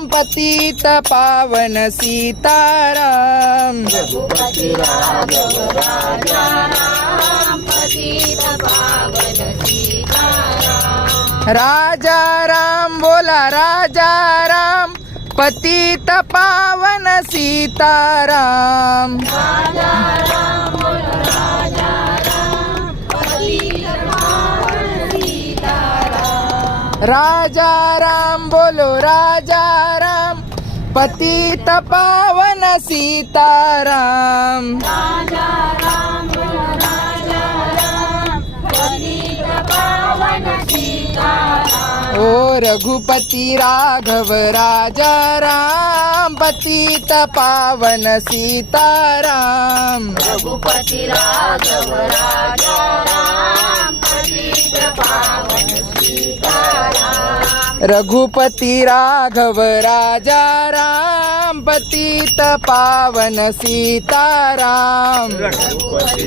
राम पतित पावन सीताराम। रघुपति राघव राजा राम पतित पावन सीताराम। राजा राम बोला राजा राम पतित पावन सीताराम। राजा राम बोलो राजा राम पतित पावन सीताराम। राजा राम बोलो राजा राम पतित पावन सीताराम। राजा राम बोलो राजा राम पतित पावन सीताराम। ओ रघुपति राघव राजा राम पतित पावन सीताराम। रघुपति राघव राजा राम पतित पावन सीताराम। रघुपति राघव राजा राम पतित पावन सीताराम।